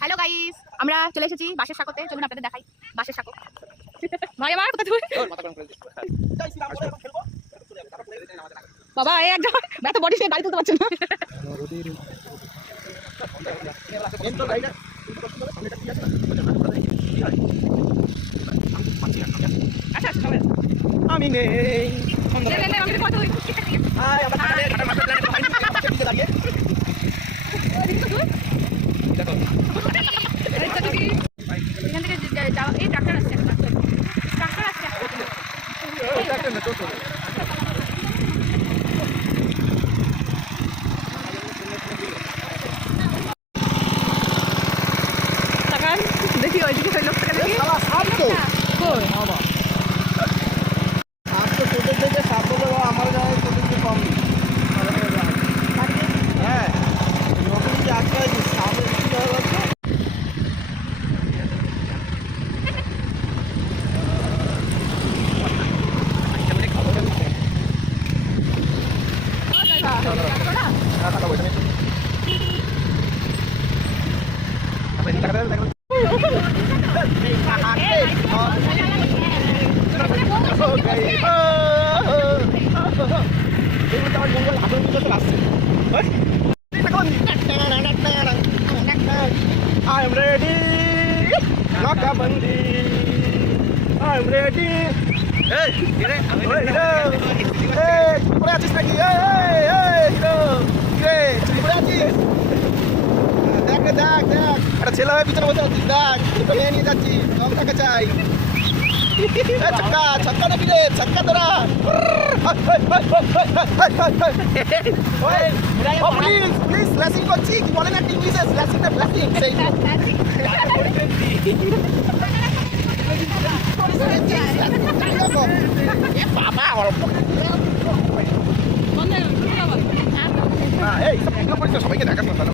Hello guys আমরা চলে এসেছি বাসের সাঁকোতে। চলুন আপনাদের দেখাই বাসের সাঁকো। ভাই আমার কথা বাবা, এই একদম ব্যথা বডি সে গাড়ি তুলতে পারছেন না। আসছে তাকান দেখি ওইদিকে ওই লোকটাকে দেখি। শালা সাপ তো? বাবা সাপ তো তোদের থেকে সাপ বলে বাবা আমার গায়ে তোদের থেকে কম হ্যাঁ নতুন যে আজকে সাপের কি হয়ে গেছে I'm ready. Nakabandi. I'm ready. Hey, hero. Hey, চুরি করে আছিস নাকি? এই, এই, এই, hero. কিরে, চুরি করে আছিস? দেখ দেখ। একটা ছেলে হয়ে পিছনে বসে আছিস, দেখ। নিয়ে নিয়ে যাচ্ছি, সব টাকা চাই। ছক্কা, ছক্কা নাকি রে? ছক্কা তোরা। ও, please, please, করছি। কি বলে না ইংলিশে? না সেই। বাবা, অল্প। এই, সবাইকে তাহলে।